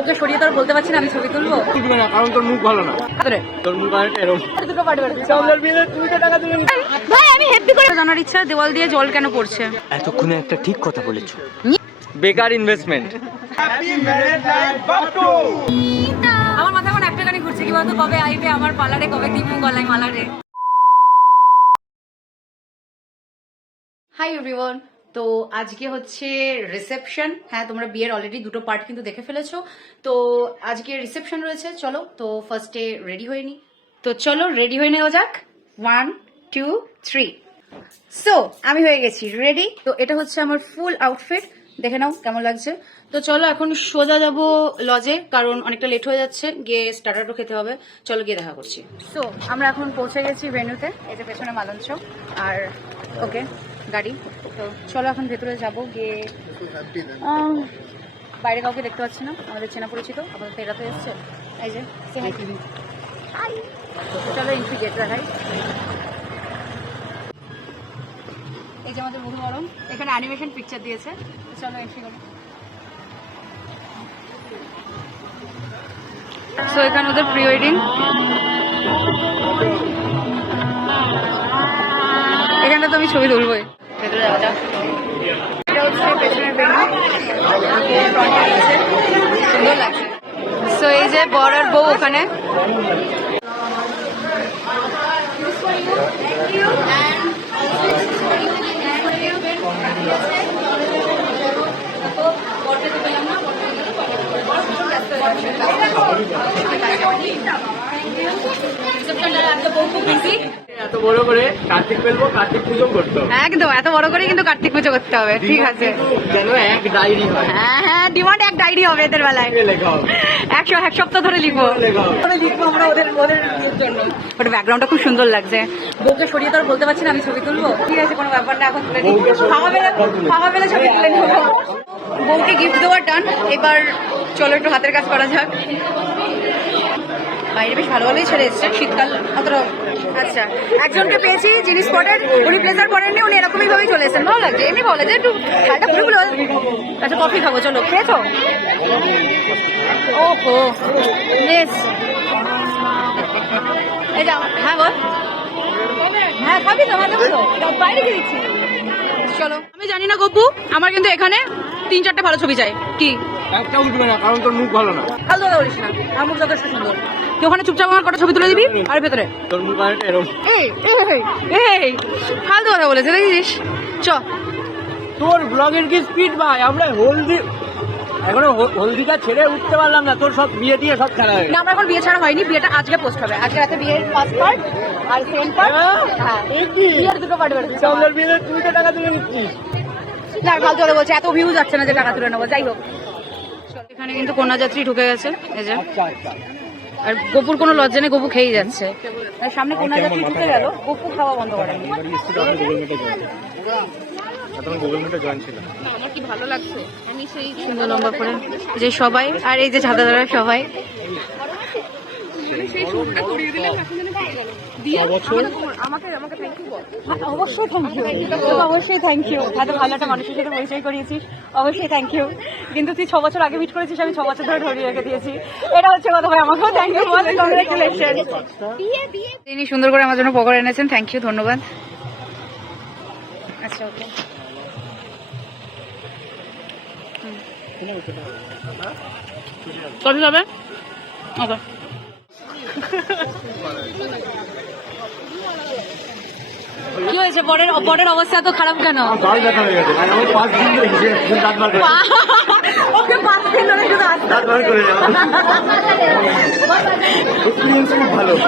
ওকে সরিয়ে তো আর বলতে পারছি না আমি ছবি তুলবো না, কারণ তোর মুখ ভালো না। তোর মুখ এরকম ভাই আমি হ্যাপি করে জানার ইচ্ছা দেওয়াল দিয়ে জল কেন পড়ছে। এতক্ষণে একটা ঠিক কথা বলেছো, বেকার ইনভেস্টমেন্ট। আমার মাথায় এখন একটা গানি ঘুরছে কি বলতো, কবে আইবে আমার পার্লারে, কবে দিবু গলায় মালারে। হাই এভরিওয়ান, তো আজকে হচ্ছে রিসেপশন। হ্যাঁ, তোমরা বিয়ের অলরেডি দুটো পার্ট কিন্তু দেখে ফেলেছো, তো আজকে রিসেপশন রয়েছে। চলো তো ফার্স্টে রেডি হয়ে নি। তো চলো রেডি হয়ে নেওয়া যাক। 1 2 3। সো আমি হয়ে গেছি রেডি। তো এটা হচ্ছে আমার ফুল আউটফিট, দেখে নাও কেমন লাগছে। তো চলো এখন সোজা যাব লজে, কারণ অনেকটা লেট হয়ে যাচ্ছে, গিয়ে স্টার্টারও খেতে হবে। চলো গিয়ে দেখা করছি। সো আমরা এখন পৌঁছে গেছি ভেন্যুতে, এই যে পেছনে মালঞ্চ আর ওকে গাড়ি। তো চলো এখন ভেতরে যাবো, গিয়ে বাইরে কাউকে দেখতে পাচ্ছি না, আমাদের চেনা পরিচিত আপাতত এরা তো এসছে। এই যে চলো এন্ট্রি গেট দেখাই। এই যে আমাদের মধুবরম, এখানে অ্যানিমেশন পিকচার দিয়েছে। চলো এন্ট্রি করো। সো এখানে ওদের প্রি ওয়েডিং, এখানে তো আমি ছবি তুলবোই। ভেতরে যাওয়া যাক। এটা হচ্ছে পেছনের ভেন্যু, সুন্দর লাগছে। সো এই যে বর আর বউ ওখানে। এত বড় করে কার্তিক ফেলবো, কার্তিক পুজো করতে হবে। একদম এত বড় করে কিন্তু কার্তিক পুজো করতে হবে। ঠিক আছে, যেন এক ডায়েরি হয়। হ্যাঁ হ্যাঁ, ডিমান্ড এক ডায়েরি হবে এদের বেলায়। এক সপ্তাহ ধরে লিখবো আমরা ওদের বিয়ের জন্য। ওর ব্যাকগ্রাউন্ডটা খুব সুন্দর লাগছে। বউকে সরিয়ে তো আর বলতে পারছি না আমি ছবি তুলবো। ঠিক আছে, কোনো ব্যাপার না, এখন তুলে নিই। ফাঁকা বেলা ছবি তুলে নিবো। বউকে গিফট দেওয়ার টান। এবার চলো একটু হাতের কাজ করা যাক। বাইরে বেশ ভালো ভালোই ছেড়ে এসছে, শীতকাল অতটা। আচ্ছা, একজনকে পেয়েছি জিনিস স্পটের, উনি ব্লেজার পরেননি, উনি এরকমই ভাবেই চলে এসেছেন। ভালো লাগছে, এমনি বলে যে একটু শাড়িটা খুলে খুলে। আচ্ছা কফি খাবো, চলো। খেয়েছো? ওহো নেস, এই যা। হ্যাঁ বল। হ্যাঁ খাবি তো, হ্যাঁ দেবো তো, বাইরে গিয়ে দিচ্ছি। চলো। আমি জানি না গপ্পু, আমার কিন্তু এখানে 3-4টা ভালো ছবি চাই। কি? একটাও উঠবে না, কারণ তোর মুখ ভালো না। ভালো কথা বলিস না, আমার মুখ যথেষ্ট সুন্দর। তুই ওখানে চুপচাপ আমার কটা ছবি তুলে দিবি আর ভেতরে তোর মুখ এরকম। এই ফালতু কথা বলেছে দেখছিস। চ, তোর ব্লগের কি স্পিড ভাই। আমরা এখনো হলদিটা ছেড়ে উঠতে পারলাম না, তোর সব বিয়ে দিয়ে সব খেলা হয়ে না আমরা এখন বিয়ে ছাড়া হয়নি, বিয়েটা আজকে পোস্ট হবে। আজকে রাতে বিয়ের ফার্স্ট পার্ট আর সেকেন্ড পার্ট। হ্যাঁ বিয়ের দুটো পার্ট বেরোচ্ছে। আমাদের বিয়ে তুই তো টাকা তুলে নিচ্ছিস না, ফালতু কথা বলছে, এত ভিউজ যাচ্ছে না যে টাকা তুলে নেবো। যাই হোক, এখানে কিন্তু কন্যাযাত্রী ঢুকে গেছে এই যে। আর গপুর কোনো লজ্জা নেই, গপু খেয়েই যাচ্ছে। সামনে কন্যাযাত্রী ঢুকে গেল, গপু খাওয়া বন্ধ করেনি। আমার কি ভালো লাগছে, আমি সেই সুন্দর লম্বা করে যে সবাই, আর এই যে ছাদাদারা সবাই। অবশ্যই থ্যাংক ইউ, অবশ্যই থ্যাংক ইউ। এত ভালো একটা মানুষের সাথে পরিচয় করিয়েছিস, অবশ্যই থ্যাংক ইউ। কিন্তু তুই 6 বছর আগে মিট করেছিস, আমি 6 বছর ধরে ধরিয়ে রেখে দিয়েছি। এটা হচ্ছে কথা ভাই, আমাকেও থ্যাংক ইউ, কংগ্রেচুলেশন। তিনি সুন্দর করে আমার জন্য পকোড়া এনেছেন, থ্যাংক ইউ, ধন্যবাদ। আচ্ছা ওকে, কবে যাবে? ওকে। কি হয়েছে? বরের অবস্থা এত খারাপ কেন? ওকে 5 দিন ধরে শুধু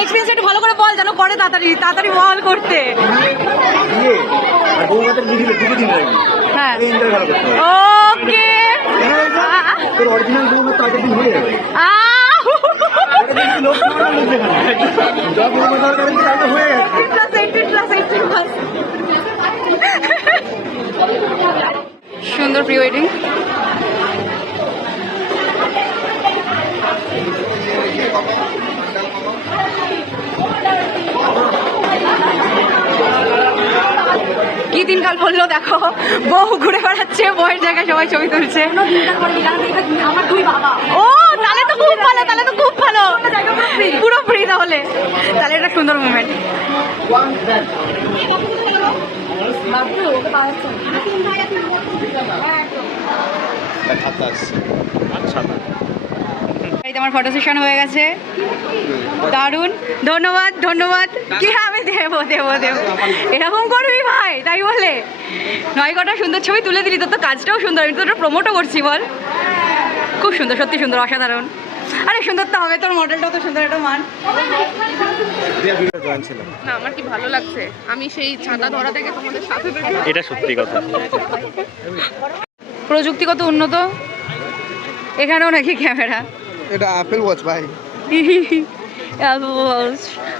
এক্সপিরিয়েন্স একটু ভালো করে বল, যেন করে তাড়াতাড়ি বল করতে। হ্যাঁ ওকে, তোর অরিজিনাল বউ তো আগের দিন হয়ে যাবে। সুন্দর প্রি ওয়েডিং। কি দিনকাল বললো দেখো, বউ ঘুরে বেড়াচ্ছে, বউয়ের জায়গায় সবাই ছবি তুলছে। আমার 2 বাবা। ও বলে তাহলে এটা সুন্দর মুভমেন্ট। আমার ফটো সেশন হয়ে গেছে, দারুণ, ধন্যবাদ ধন্যবাদ। কি আমি দেবো দেবো দেবো, এরকম করবি ভাই, তাই বলে 9 কটা সুন্দর ছবি তুলে দিলি, তোর তো কাজটাও সুন্দর, আমি তো ওটা প্রমোটও করছি বল। খুব সুন্দর, সত্যি সুন্দর, অসাধারণ। আরে সুন্দর তো হবে, তোর মডেলটাও তো সুন্দর, একটা মান। না আমার কি ভালো লাগছে, আমি সেই ছাতা ধরা থেকে তোমাদের সাথে থেকে। এটা সত্যি কথা। প্রযুক্তিগত উন্নত, এখানেও নাকি ক্যামেরা। এটা অ্যাপেল ওয়াচ ভাই।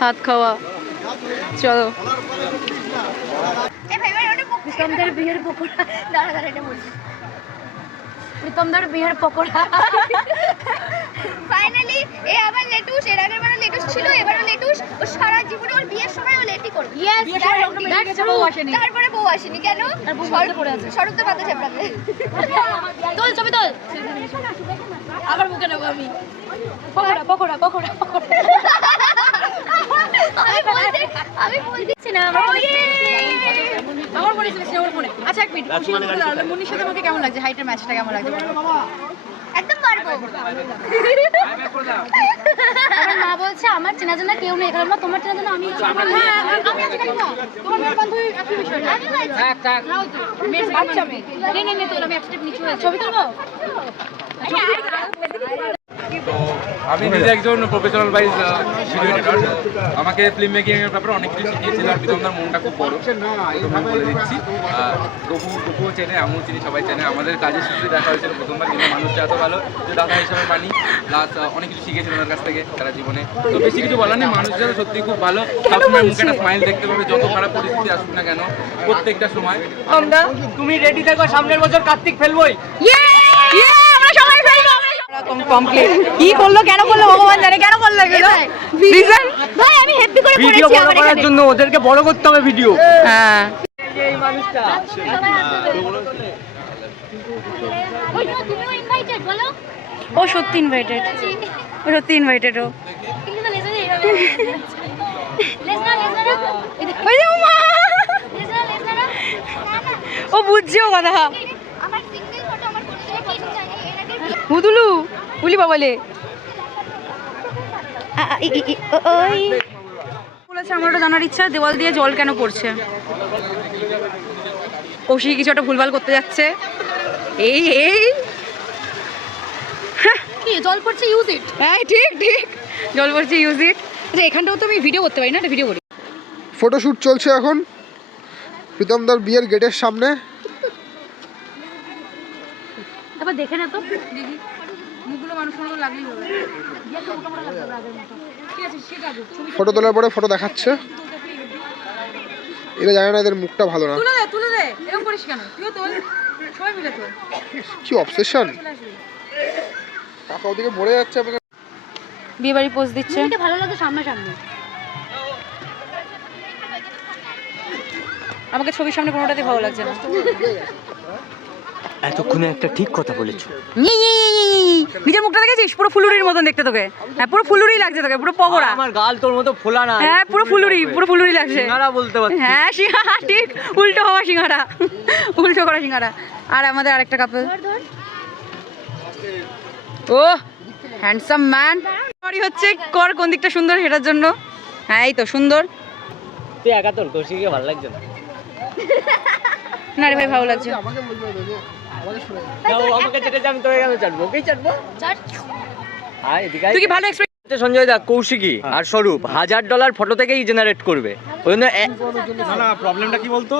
হাত খাওয়া। চলো প্রীতমদার বিয়ের পকোড়া, দাঁড়া দাঁড়া এটা বলছি, প্রীতমদার বিয়ের পকোড়া ফাইনালি এ আবার লেটুস, এর আগের বারও লেটুস ছিল, এবারও লেটুস। ও সারা জীবনে ওর বিয়ের সময় ও লেটই করবে। তারপরে বউ আসেনি কেন? স্বরূপ তো পাতা চাপড়াতে। তোল ছবি তোল, আবার মুখে নেবো আমি। পকোড়া পকোড়া পকোড়া পকোড়া আমি বলছি না আমার মনে ছিল ওর ফোনে। আচ্ছা এক মিনিট, মুনির সাথে আমাকে কেমন লাগছে, হাইটের ম্যাচটা কেমন লাগছে? একদম পারবো। আমার মা বলছে আমার চেনা জানা কেউ নেই, কারণ তোমার চেনা জানা আমি। আমি আছি না, তোমার মেয়ের বান্ধবী একই বিষয়। আমি আচ্ছা মেয়ে নে তোর, আমি এক স্টেপ নিচে হয়ে ছবি তুলবো। আমি নিজে একজন প্রফেশনাল ভাইজ ভিডিও এডিটর। আমাকে ফিল্ম মেকিংয়ের ব্যাপারে অনেক কিছু শিখিয়েছিল। আর প্রীতমদার মনটা খুব বড়, আমি বলে দিচ্ছি। গপুও চেনে, আমিও চিনি, সবাই চেনে। আমাদের কাজের সূত্রে দেখা হয়েছিল প্রথমবার, কিন্তু মানুষটা এত ভালো যে দাদা হিসাবে মানি। প্লাস অনেক কিছু শিখেছিল ওনার কাছ থেকে সারা জীবনে। তো বেশি কিছু বলার নেই, মানুষ যারা সত্যি খুব ভালো। সবসময় মুখে একটা স্মাইল দেখতে পাবে, যত খারাপ পরিস্থিতি আসুক না কেন, প্রত্যেকটা সময়। তুমি রেডি থাকো, সামনের বছর কার্তিক ফেলবোই। কমপ্লিট। কি করলো, কেন করলো, ভগবান জানে কেন করলো এগুলো। রিজন ভাই আমি হ্যাপি করে ভিডিও পড়েছি বড় আমার করার এখানে। জন্য ওদেরকে বড় করতে হবে ভিডিও। হ্যাঁ এই মানুষটা ওই না তুমিও ইনভাইটেড বলো। ও সত্যি ইনভাইটেড, ও সত্যি ইনভাইটেড। ও কিন্তু তো লেজা এইভাবে লেজা ওই যে মা, লেজা ও বুঝছে ও কথা। আমার সিঙ্গেল ফটো আমার পরিচয় কিছু চাই না, এর আগে মুদুলু উলি বাবালে ওই বলেছে। আমার ওটা জানার ইচ্ছা, দেওয়াল দিয়ে জল কেন পড়ছে। কৌশিক কিছু একটা ভুলভাল করতে যাচ্ছে। এই এই কি জল পড়ছে, ইউজ ইট। হ্যাঁ ঠিক ঠিক, জল পড়ছে, ইউজ ইট। আচ্ছা এখানটাও তো আমি ভিডিও করতে পারি না, এটা ভিডিও করি। ফটোশুট চলছে এখন প্রীতমদার বিয়ের গেটের সামনে। আবার দেখে না তো মুখগুলো মানুষ মতো লাগলেই হবে। ফটো তোলার পরে ফটো দেখাচ্ছে। এরা জানে না এদের মুখটা ভালো না। তুলে দে তুলে দে, এরকম করিস কেন? তুইও তোল, সবাই মিলে তোল। কি অবসেশন, টাকা ওদিকে ভরে যাচ্ছে। বিয়ে বাড়ি পোজ দিচ্ছে। এটা ভালো লাগে সামনাসামনি। আমাকে ছবির সামনে কোনোটাতে ভালো লাগছে না। এতক্ষণে একটা ঠিক কথা বলেছো। নিজের মুখটা দেখেছিস, পুরো ফুলুরির মতন দেখতে তোকে। হ্যাঁ পুরো ফুলুরি লাগছে তোকে, পুরো পকোড়া। আমার গাল তোর মতো ফোলা না। হ্যাঁ পুরো ফুলুরি, পুরো ফুলুরি লাগছে। সিঙ্গারা বলতে পারছি। হ্যাঁ সিঙ্গারা, ঠিক উল্টো হওয়া সিঙ্গারা, উল্টো করা সিঙ্গারা। আর আমাদের আরেকটা কাপল, ও হ্যান্ডসাম ম্যান। সরি হচ্ছে কর কোন দিকটা সুন্দর সেটার জন্য। হ্যাঁ এই তো সুন্দর। তুই একা তোর কৌশিককে ভালো লাগছে না? না রে ভাই ভালো লাগছে। না, ও আমাকে চেটেছে, আমি তোকে কেন চাটবো? ওকেই চাটবো। আয় এদিকে আয়। তুই কি ভালো এক্সপেরিয়েন্স? সঞ্জয় দা, কৌশিকী আর স্বরূপ $1000 ফটো থেকেই জেনারেট করবে। ওই জন্য না না, প্রবলেমটা কি বলতো,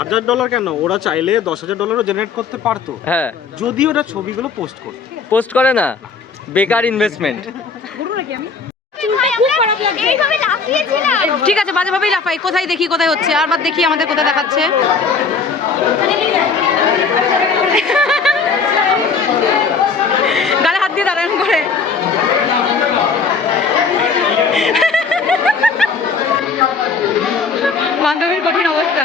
$1000 কেন, ওরা চাইলে $10,000 জেনারেট করতে পারতো, হ্যাঁ যদি ওরা ছবিগুলো পোস্ট করতো। পোস্ট করে না, বেকার ইনভেস্টমেন্ট। এইভাবে লাফিয়েছিলাম। ঠিক আছে বাজে ভাবেই লাফাই, কোথায় দেখি কোথায় হচ্ছে, আর বাদ দেখি আমাদের কোথায় দেখাচ্ছে। গালে হাত দিয়ে দাঁড়ান করে। বান্ধবীর কঠিন অবস্থা।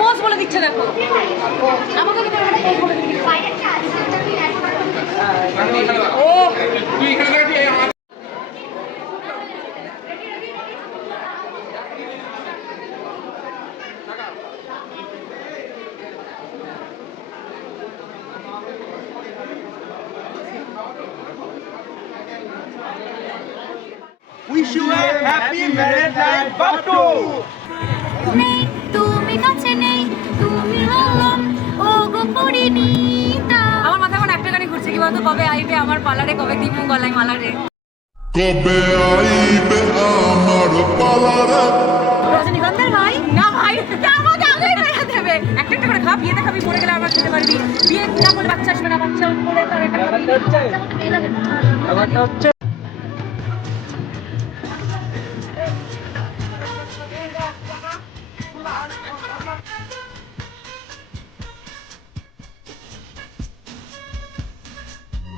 পোজ বলে দিচ্ছে দেখো। আমাকে কিন্তু একটা পোজ বলে দিবি। ও তুই এখানে থাকবি আমার নেই তুমি কাছে নেই তুমি হলাম ও গো পরিণীতা। আমার মাথায় এখন একটা গানই ঘুরছে, কি বলতো, কবে আইবে আমার পার্লারে, কবে দিব গলায় মালারে। কবে আইবে আমার পালারে রজনীগন্ধার ভাই না ভাই, আমাকে আগে খাইয়া দেবে। একটা একটা করে খা, বিয়েতে খাবি, মরে গেলে আমার খেতে পারবি। বিয়ে না করলে বাচ্চা আসবে না, বাচ্চা হলে তার একটা খাবি। ব্যাপারটা হচ্ছে